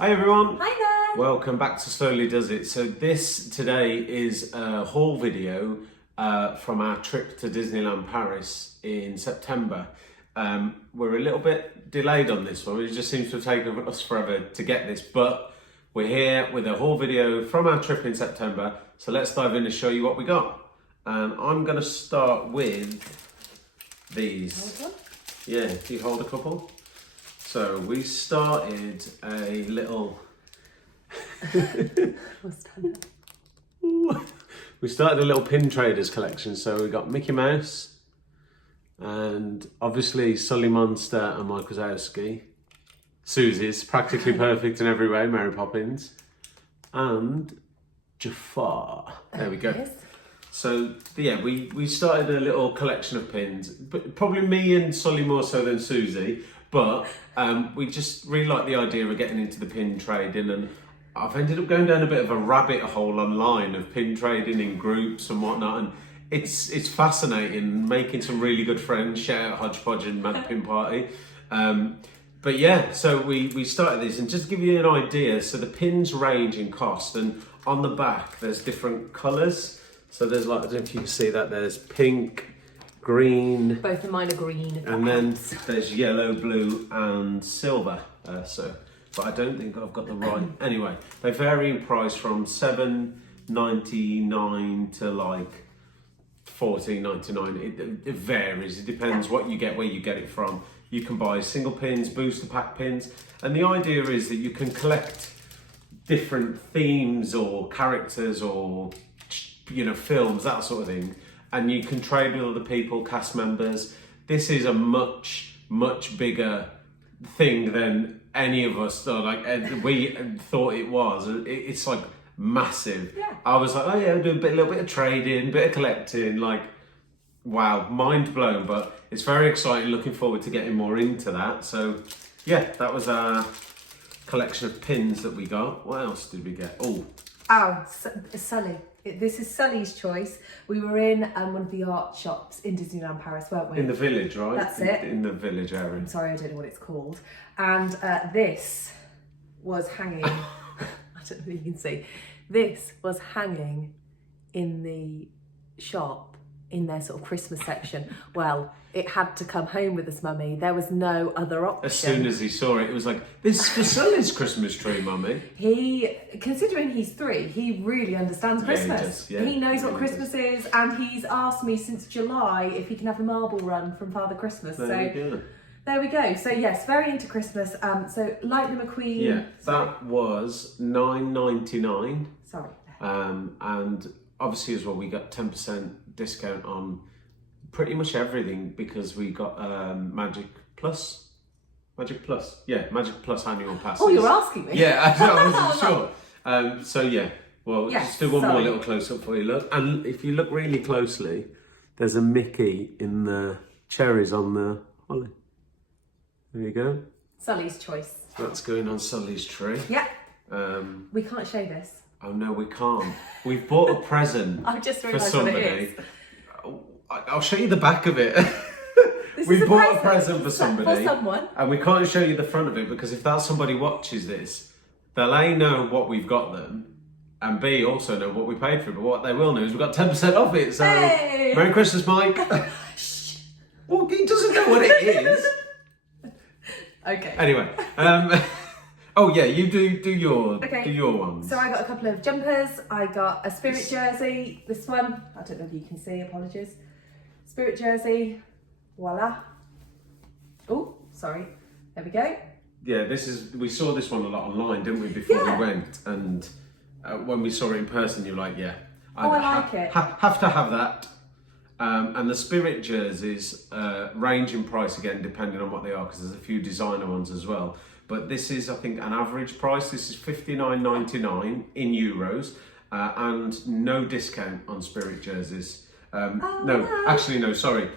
Hi everyone! Hi there! Welcome back to Slowly Does It. So this today is a haul video from our trip to Disneyland Paris in September. We're a little bit delayed on this one. It just seems to have taken us forever to get this, but we're here with a haul video from our trip in September. So let's dive in and show you what we got. And I'm going to start with these. Yeah, if you hold a couple. So we started a little. We started a little pin traders collection. So we got Mickey Mouse, and obviously Sully Monster and Mike Wazowski. Susie's practically perfect in every way. Mary Poppins, and Jafar. There we go. So yeah, we started a little collection of pins, but probably me and Sully more so than Susie. But we just really like the idea of getting into the pin trading, and I've ended up going down a bit of a rabbit hole online of pin trading in groups and whatnot, and it's fascinating, making some really good friends. Shout out Hodgepodge and Mad Pin Party. But yeah, so we started this, and just to give you an idea, so the pins range in cost, and on the back there's different colours. So there's like, I don't know if you can see that, there's pink, green. Both of mine are green. And then there's yellow, blue and silver. But I don't think I've got the right. Anyway, they vary in price from $7.99 to like $14.99. It varies. It depends what you get, where you get it from. You can buy single pins, booster pack pins, and the idea is that you can collect different themes or characters or films, that sort of thing. And you can trade with other people, cast members. This is a much bigger thing than any of us we thought it was. It's like massive. Yeah. I was like, oh yeah, I'll do a little bit of trading, bit of collecting. Like, wow, mind blown. But it's very exciting. Looking forward to getting more into that. So yeah, that was our collection of pins that we got. What else did we get? Sully. This is Sully's choice. We were in one of the art shops in Disneyland Paris, weren't we? In the village, right? That's it. In the village area. I'm sorry, I don't know what it's called. And this was hanging. I don't know if you can see. This was hanging in the shop in their sort of Christmas section. Well, it had to come home with us, Mummy. There was no other option. As soon as he saw it, it was like, this is for Sully's Christmas tree, Mummy. Considering he's 3, he really understands Christmas. He knows what Christmas is, and he's asked me since July if he can have a marble run from Father Christmas. There we go. So yes, very into Christmas. So Lightning McQueen. Yeah, that was $9.99. Sorry. And obviously as well, we got 10% discount on pretty much everything because we got Magic Plus annual passes. Oh, you're asking me? Yeah, I wasn't sure. So yeah, well, just do one more little close up for you. Look, and if you look really closely, there's a Mickey in the cherries on the holly. There you go. Sully's choice. So that's going on Sully's tree. Yeah. We can't show this. Oh no, we can't. We've bought a present I've just for realised somebody. what it is. I'll show you the back of it. We bought a present for somebody. For someone. And we can't show you the front of it because if that somebody watches this, they'll A, know what we've got them, and B, also know what we paid for it. But what they will know is we've got 10% off it. So hey! Merry Christmas, Mike. Well, he doesn't know what it is. Okay. Anyway, oh yeah, you do your ones. So I got a couple of jumpers. I got a Spirit jersey. This one, I don't know if you can see. Apologies. Spirit jersey. Voila. Oh, sorry. There we go. Yeah, we saw this one a lot online, didn't we, before we went? And when we saw it in person, you're like, yeah, I like it. Have to have that. And the Spirit jerseys range in price again, depending on what they are, because there's a few designer ones as well. But this is, I think, an average price. This is $59.99 in euros, and no discount on Spirit jerseys. Sorry.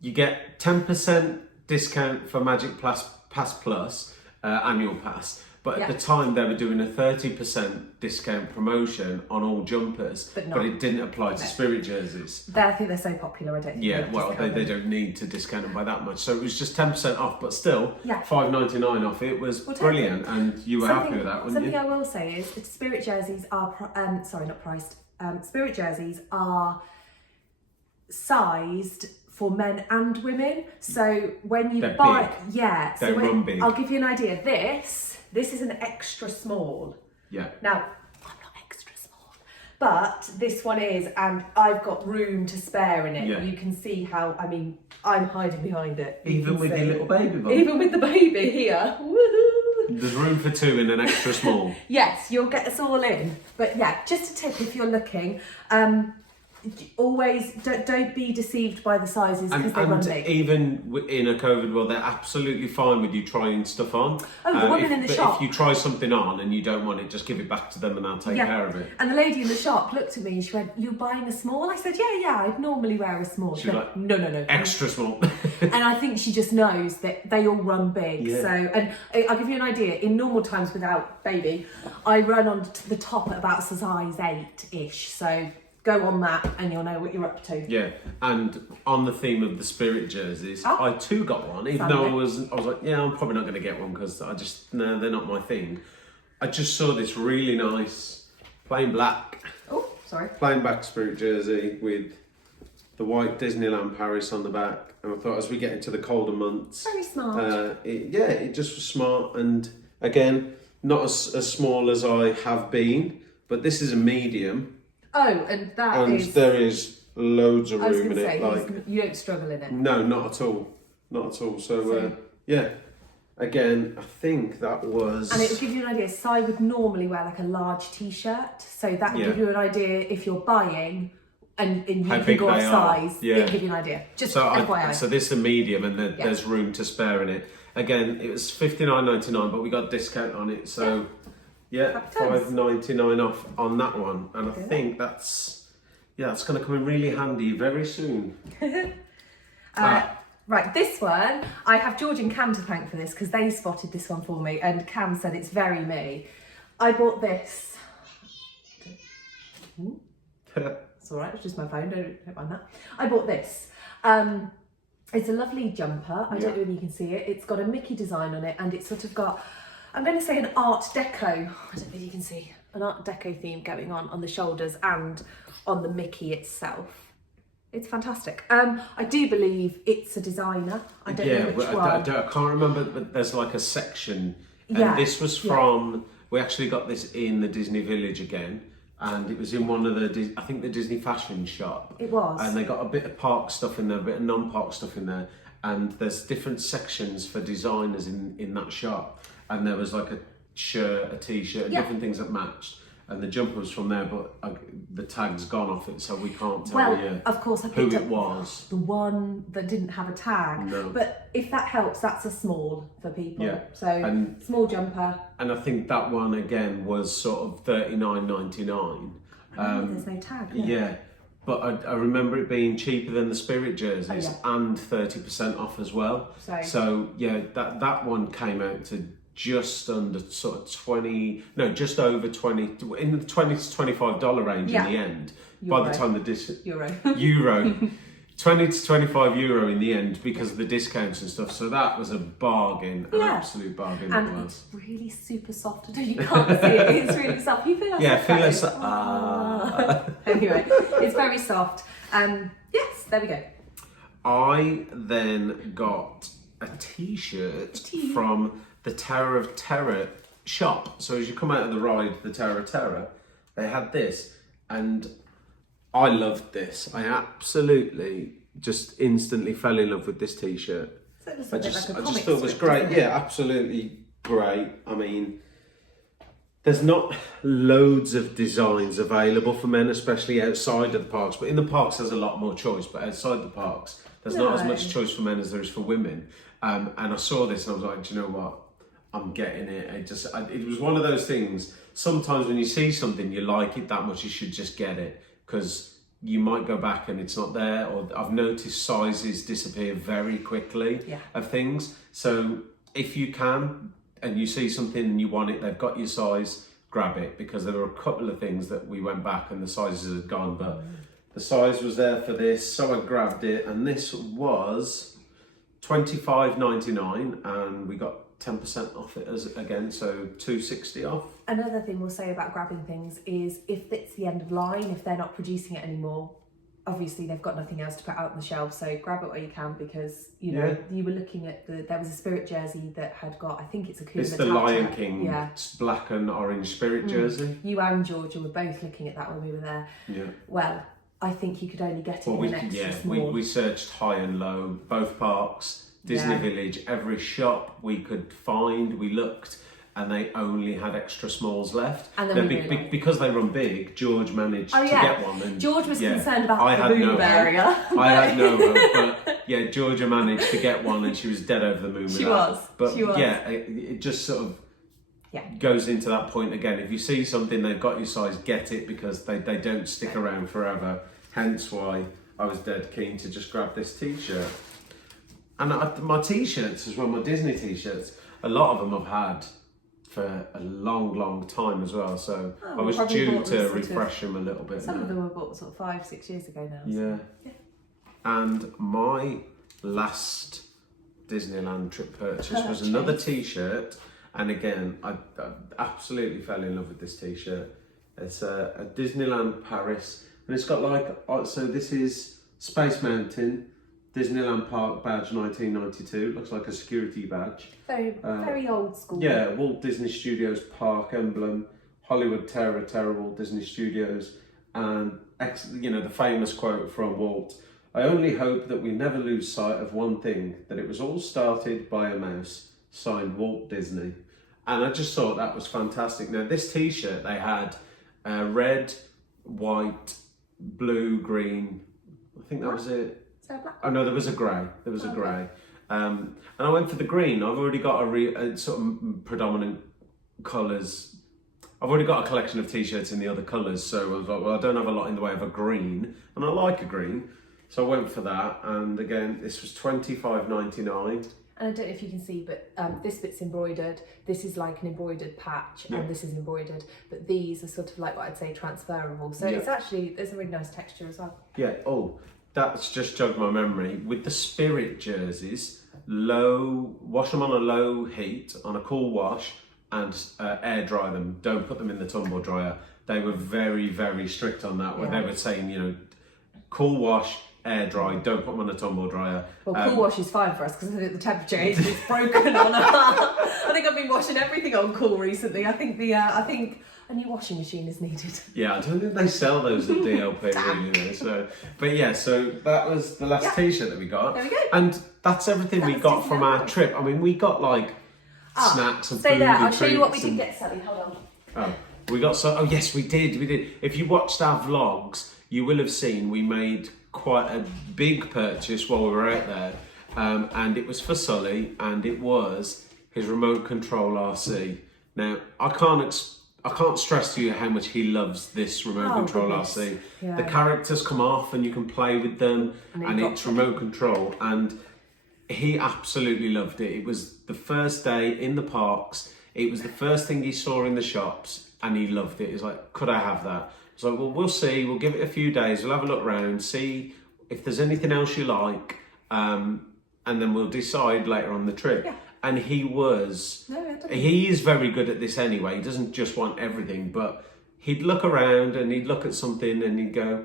You get 10% discount for Magic Pass Plus annual pass, But at the time, they were doing a 30% discount promotion on all jumpers, but it didn't apply to Spirit jerseys. I think they're so popular, I don't think they don't need to discount them by that much. So it was just 10% off, but still, $5.99 off. It was brilliant, and you were happy with that, weren't you? Something I will say is that Spirit jerseys are, not priced, Spirit jerseys are sized for men and women. So when you buy... Big. Yeah. They run big. I'll give you an idea. This is an extra small. Yeah. Now, I'm not extra small, but this one is, and I've got room to spare in it. Yeah. You can see how, I mean, I'm hiding behind it. Even with your little baby bump. Even with the baby here. Woohoo! There's room for two in an extra small. Yes, you'll get us all in. But yeah, just a tip if you're looking. Always don't be deceived by the sizes because they run big. Even in a COVID world, they're absolutely fine with you trying stuff on. Oh, the woman in the shop. If you try something on and you don't want it, just give it back to them and they'll take care of it. And the lady in the shop looked at me and she went, "You're buying a small?" I said, yeah, I'd normally wear a small. She was like, no. Extra small. And I think she just knows that they all run big. Yeah. So, and I'll give you an idea. In normal times without baby, I run on to the top at about size 8-ish. So go on that and you'll know what you're up to. Yeah, and on the theme of the Spirit jerseys, I too got one, even though I was like, yeah, I'm probably not going to get one because no, they're not my thing. I just saw this really nice plain black Spirit jersey with the white Disneyland Paris on the back, and I thought as we get into the colder months, very smart. It just was smart, and again, not as small as I have been, but this is a medium. Oh, and there is loads of room in it. Like, you don't struggle in it. No, not at all. So again, I think that was. And it will give you an idea. So I would normally wear like a large T-shirt, so that will give you an idea if you're buying and you can go off size. Yeah. It'll give you an idea. Just FYI. So this is a medium, and there's room to spare in it. Again, it was $59.99, but we got a discount on it, so. Yeah, $5.99 off on that one, and I think that's going to come in really handy very soon. Right, this one I have George and Cam to thank for this because they spotted this one for me, and Cam said it's very me. I bought this. It's all right. It's just my phone. Don't mind that. I bought this. It's a lovely jumper. I don't know if you can see it. It's got a Mickey design on it, and it's sort of got, I'm going to say, an Art Deco. I don't know if you can see an Art Deco theme going on the shoulders and on the Mickey itself. It's fantastic. I do believe it's a designer. I don't know which one. I can't remember, but there's like a section. And this was from, we actually got this in the Disney Village again. And it was in one of the, I think the Disney Fashion Shop. It was. And they got a bit of park stuff in there, a bit of non-park stuff in there. And there's different sections for designers in that shop. And there was like a shirt, a T-shirt, and different things that matched. And the jumper was from there, but the tag's gone off it, so we can't tell you of course I who picked it was. The one that didn't have a tag. No. But if that helps, that's a small for people. Yeah. So small jumper. And I think that one again was sort of $39.99. There's no tag. No. Yeah. But I remember it being cheaper than the Spirit jerseys and 30% off as well. So yeah, that one came out to just under sort of just over 20, in the $20 to $25 range in the end. Euro. By the time Euro. 20 to 25 euro in the end because of the discounts and stuff. So that was a bargain, an absolute bargain. And it was. It's really super soft. I know you can't see it. It's really soft. You feel like Anyway, it's very soft. Yes, there we go. I then got a T-shirt from the Tower of Terror shop. So as you come out of the ride, the Tower of Terror, they had this, and I loved this. I absolutely just instantly fell in love with this T-shirt. So I just thought it was great. Yeah, absolutely great. I mean, there's not loads of designs available for men, especially outside of the parks. But in the parks, there's a lot more choice. But outside the parks, there's not as much choice for men as there is for women. And I saw this and I was like, do you know what? I'm getting it. It was one of those things. Sometimes when you see something, you like it that much, you should just get it. Because you might go back and it's not there, or I've noticed sizes disappear very quickly of things. So if you can, and you see something and you want it, they've got your size, grab it, because there were a couple of things that we went back and the sizes had gone, but the size was there for this, so I grabbed it, and this was $25.99, and we got 10% off it again, so $2.60 off. Another thing we'll say about grabbing things is if it's the end of line, if they're not producing it anymore, obviously they've got nothing else to put out on the shelf, so grab it where you can, because you know you were looking at there was a Spirit jersey that had got, I think it's a It's the Lion King black and orange Spirit jersey. You and Georgia were both looking at that when we were there. Yeah. Well, I think you could only get it in an extra small. We searched high and low, both parks, Disney Village, every shop we could find, we looked, and they only had extra smalls left. And then because they run big, George managed to get one. And George was concerned about the boob area. I had no hope, but yeah, Georgia managed to get one, and she was dead over the moon with that. But yeah, it just sort of goes into that point again. If you see something, they've got your size, get it, because they don't stick around forever. Hence why I was dead keen to just grab this T-shirt. And my T-shirts as well, my Disney T-shirts, a lot of them I've had for a long time as well, so I was due to refresh them a little bit. Some of them were bought sort of 5-6 years ago now. Yeah. And my last Disneyland trip purchase was another T-shirt, and again, I absolutely fell in love with this T-shirt. It's a Disneyland Paris, and it's got like, so this is Space Mountain, Disneyland Park badge 1992, looks like a security badge. Very old school. Yeah, Walt Disney Studios Park emblem, Hollywood Terror, Walt Disney Studios, and the famous quote from Walt, "I only hope that we never lose sight of one thing, that it was all started by a mouse," signed Walt Disney. And I just thought that was fantastic. Now this T-shirt, they had red, white, blue, green, I think that was it. Oh no, there was a grey. Grey. And I went for the green. I've already got a sort of predominant colours. I've already got a collection of T-shirts in the other colours, so I was like, well, I don't have a lot in the way of a green, and I like a green, so I went for that. And again, this was $25.99. And I don't know if you can see, but this bit's embroidered. This is like an embroidered patch, and this is embroidered. But these are sort of like what I'd say transferable. So it's actually, there's a really nice texture as well. Yeah. Oh. That's just jogged my memory. With the Spirit jerseys, wash them on a low heat, on a cool wash, and air dry them. Don't put them in the tumble dryer. They were very, very strict on that, where they were saying, cool wash, air dry, don't put them on a tumble dryer. Well, cool wash is fine for us because the temperature is broken on I think I've been washing everything on cool recently. I think a new washing machine is needed. Yeah, I don't think they sell those at DLP really. So that was the last T-shirt that we got. There we go. And that's everything we got from our trip. I mean, we got like snacks and food. Stay there. I'll show you what we did get, Sally. Hold on. We got yes, we did. If you watched our vlogs, you will have seen we made quite a big purchase while we were out there, and it was for Sully, and it was his remote control RC. Now I can't stress to you how much he loves this remote control RC. Yeah. The characters come off and you can play with them, and it's remote control, and he absolutely loved it. It was the first day in the parks. It was the first thing he saw in the shops, and he loved it. He's like, could I have that? So well, we'll see. We'll give it a few days. We'll have a look around, see if there's anything else you like, and then we'll decide later on the trip. Yeah. And he is very good at this anyway. He doesn't just want everything, but he'd look around and he'd look at something and he'd go,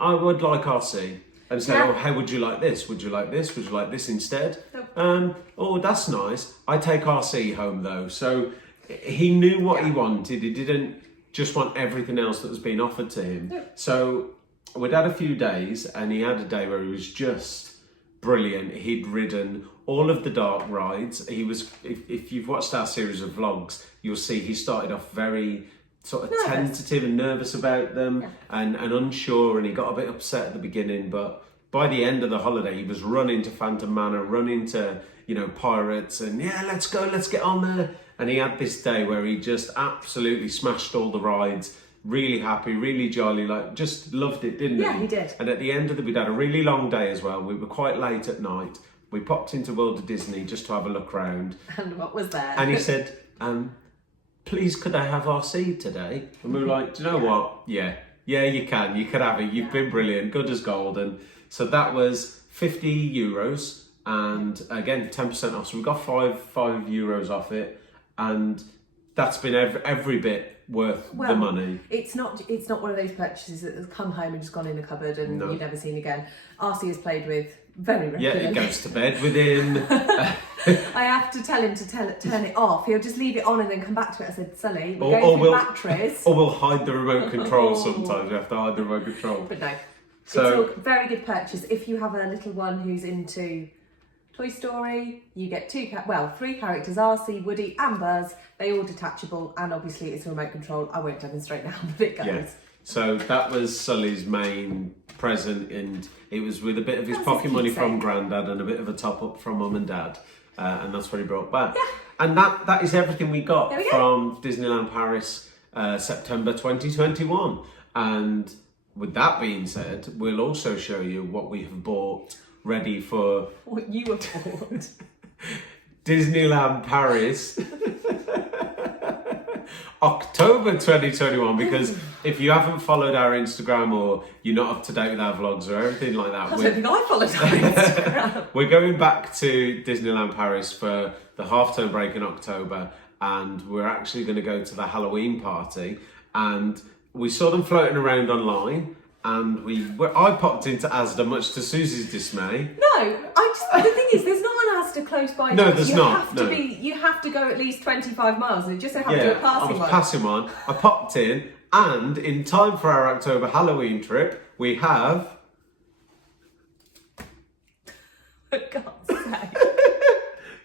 I would like RC. And say, oh, how would you like this? Would you like this? Would you like this instead? Nope. Oh, that's nice. I take RC home though. So he knew what he wanted. He didn't just want everything else that was being offered to him. Yep. So we'd had a few days, and he had a day where he was just brilliant. He'd ridden all of the dark rides. He was, if you've watched our series of vlogs, you'll see he started off very sort of tentative and nervous about them, and unsure, and he got a bit upset at the beginning, but by the end of the holiday he was running to Phantom Manor, running to Pirates, and let's go, let's get on there. And he had this day where he just absolutely smashed all the rides, really happy, really jolly, like just loved it, didn't he? Yeah, he did. And at the end of we'd had a really long day as well. We were quite late at night. we popped into World of Disney just to have a look around. And what was there? And he said, please could I have our seed today? And we were like, do you know what? Yeah, you can have it. You've been brilliant, good as gold. And so that was €50. And again, 10% off. So we got €5 off it. And that's been every bit worth the money. It's not one of those purchases that has come home and just gone in the cupboard and you've never seen again. RC has played with very regularly. Yeah, it goes to bed with him. I have to tell him to turn it off. He'll just leave it on and then come back to it. I said, Sully, we're going through batteries. Or we'll hide the remote control sometimes. We have to hide the remote control. But no, so, it's a very good purchase. If you have a little one who's into Toy Story, you get three characters, RC, Woody and Buzz. They all detachable, and obviously it's a remote control. I won't demonstrate now, but it goes. Yeah. So that was Sully's main present, and it was with a bit of his pocket money from Grandad and a bit of a top up from Mum and Dad, and that's what he brought back. Yeah. And that is everything we got from Disneyland Paris September 2021. And with that being said, we'll also show you what we have bought ready for what you have bought. Disneyland Paris October 2021, because if you haven't followed our Instagram or you're not up to date with our vlogs or everything like that, I don't think I followed our Instagram. We're going back to Disneyland Paris for the half-term break in October, and we're actually going to go to the Halloween party. And we saw them floating around online, and I popped into Asda, much to Susie's dismay. No, the thing is, there's not an Asda close by. No, there's not. You have to go at least 25 miles, and you just have to do a passing one. I was passing one. I popped in, and in time for our October Halloween trip, we have. For God's sake!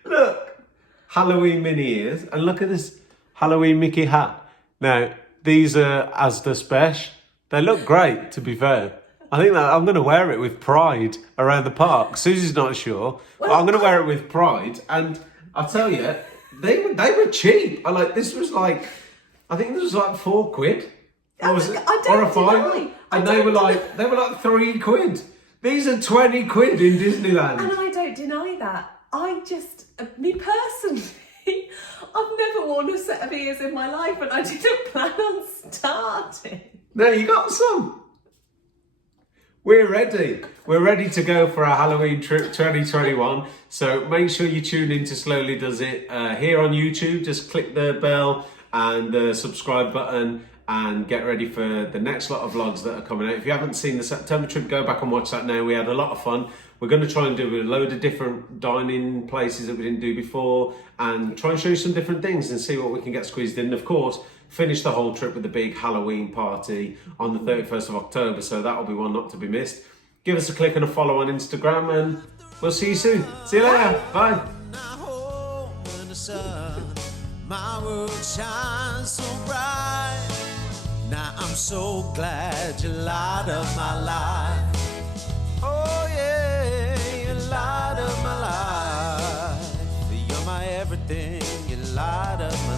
Look, Halloween mini ears, and look at this Halloween Mickey hat. Now these are Asda Special. They look great, to be fair. I think that I'm going to wear it with pride around the park. Susie's not sure, but I'm going to wear it with pride. And I'll tell you, they were cheap. This was like, I think this was like £4. Or was it? Or a £5? And they were like £3. These are £20 in Disneyland. And I don't deny that. Me personally, I've never worn a set of ears in my life, and I didn't plan on starting. No, you got some. We're ready. We're ready to go for our Halloween trip 2021. So make sure you tune in to Slowly Does It here on YouTube. Just click the bell and the subscribe button and get ready for the next lot of vlogs that are coming out. If you haven't seen the September trip, go back and watch that now. We had a lot of fun. We're going to try and do a load of different dining places that we didn't do before and try and show you some different things and see what we can get squeezed in. And of course, finish the whole trip with the big Halloween party on the 31st of October. So that'll be one not to be missed. Give us a click and a follow on Instagram, and we'll see you soon. See you later. Bye. My world shines so bright. Now I'm so glad you light up my life. Oh yeah, you light up my life. You're my everything, you light up my life.